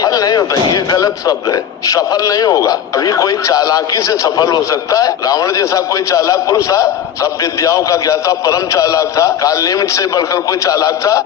सफल नहीं होता, ये गलत शब्द है। सफल नहीं होगा, अभी कोई चालाकी से सफल हो सकता है। रावण जैसा कोई चालाक पुरुष था, सब विद्याओं का ज्ञाता, परम चालाक था। काल निमित्त से बढ़कर कोई चालाक था?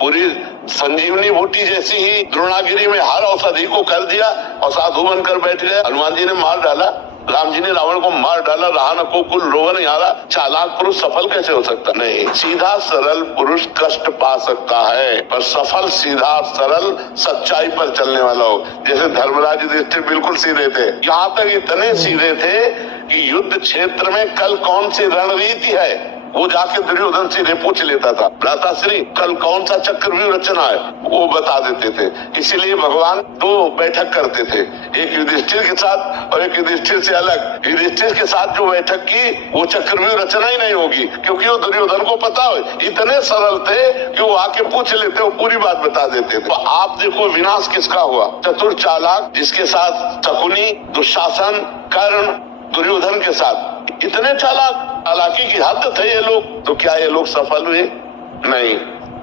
पूरी संजीवनी बूटी जैसी ही द्रोणागिरी में हर औषधि को कर दिया और साधु बनकर बैठ गए। हनुमान जी ने मार डाला, राम जी ने रावण को मार डाला, रहा न को कुल रोवन यारा। चालाक पुरुष सफल कैसे हो सकता? नहीं, सीधा सरल पुरुष कष्ट पा सकता है, पर सफल सीधा सरल सच्चाई पर चलने वाला हो। जैसे धर्मराज युधिष्ठिर बिल्कुल सीधे थे, यहाँ तक इतने सीधे थे कि युद्ध क्षेत्र में कल कौन सी रणनीति है वो जाके दुर्योधन से पूछ लेता था। भ्राताश्री कल कौन सा चक्रव्यूह रचना है वो बता देते थे। इसीलिए भगवान दो बैठक करते थे, एक युधिष्ठिर के साथ और एक युधिष्ठिर से अलग। युधिष्ठिर के साथ जो बैठक की वो चक्रव्यूह रचना ही नहीं होगी, क्योंकि वो दुर्योधन को पता हो। इतने सरल थे कि वो आके पूछ लेते, वो पूरी बात बता देते थे। तो आप देखो विनाश किसका हुआ? चतुर चालाक, जिसके साथ शकुनी, दुशासन, कर्ण, दुर्योधन के साथ इतने चालाकी की हद थे ये लोग। तो क्या ये लोग सफल हुए? नहीं,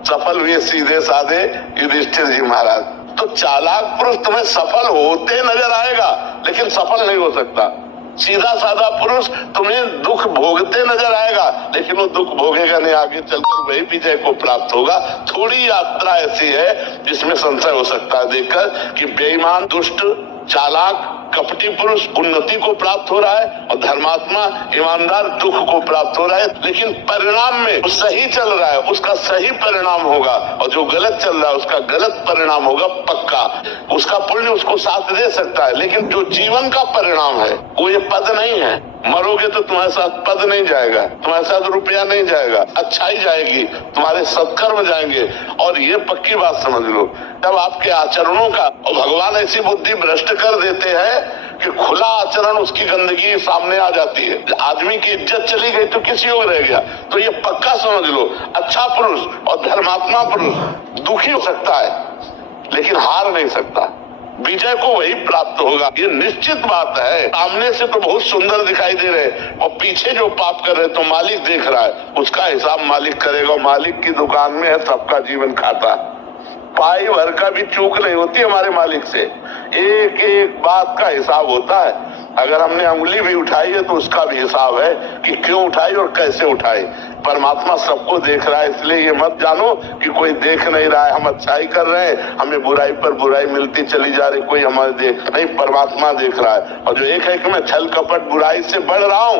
सफल हुए सीधे साधे युधिष्ठिर जी महाराज। तो चालाक पुरुष तुम्हें सफल होते नजर आएगा, लेकिन सफल नहीं हो सकता। सीधा साधा पुरुष तुम्हें दुख भोगते नजर आएगा, लेकिन वो दुख भोगेगा नहीं, आगे चलकर वही विजय को प्राप्त होगा। थोड़ी यात्रा ऐसी है जिसमें संशय हो सकता है देखकर कि बेईमान, दुष्ट, चालाक, कपटी पुरुष उन्नति को प्राप्त हो रहा है और धर्मात्मा, ईमानदार दुख को प्राप्त हो रहा है। लेकिन परिणाम में वो सही चल रहा है, उसका सही परिणाम होगा, और जो गलत चल रहा है उसका गलत परिणाम होगा पक्का। उसका पुण्य उसको साथ दे सकता है, लेकिन जो जीवन का परिणाम है वो ये पद नहीं है। मरोगे तो तुम्हारे साथ पद नहीं जाएगा, तुम्हारे साथ रुपया नहीं जाएगा, अच्छाई जाएगी, तुम्हारे सत्कर्म जाएंगे। और ये पक्की बात समझ लो, जब आपके आचरणों का, और भगवान ऐसी बुद्धि भ्रष्ट कर देते हैं कि खुला आचरण उसकी गंदगी सामने आ जाती है। आदमी की इज्जत चली गई तो किसी और रह गया। तो ये पक्का समझ लो, अच्छा पुरुष और धर्मात्मा पुरुष दुखी हो सकता है लेकिन हार नहीं सकता। विजय को वही प्राप्त होगा, ये निश्चित बात है। सामने से तो बहुत सुंदर दिखाई दे रहे और पीछे जो पाप कर रहे तो मालिक देख रहा है, उसका हिसाब मालिक करेगा। मालिक की दुकान में है सबका जीवन खाता, पाई भर का भी चूक नहीं होती हमारे मालिक से। एक एक बात का हिसाब होता है। अगर हमने उंगली भी उठाई है तो उसका भी हिसाब है कि क्यों उठाई और कैसे उठाई। परमात्मा सबको देख रहा है, इसलिए ये मत जानो कि कोई देख नहीं रहा है, हम अच्छाई कर रहे हैं, हमें बुराई पर बुराई मिलती चली जा रही, कोई हमारे देख नहीं। परमात्मा देख रहा है, और जो एक है कि मैं छल कपट बुराई से बढ़ रहा हूँ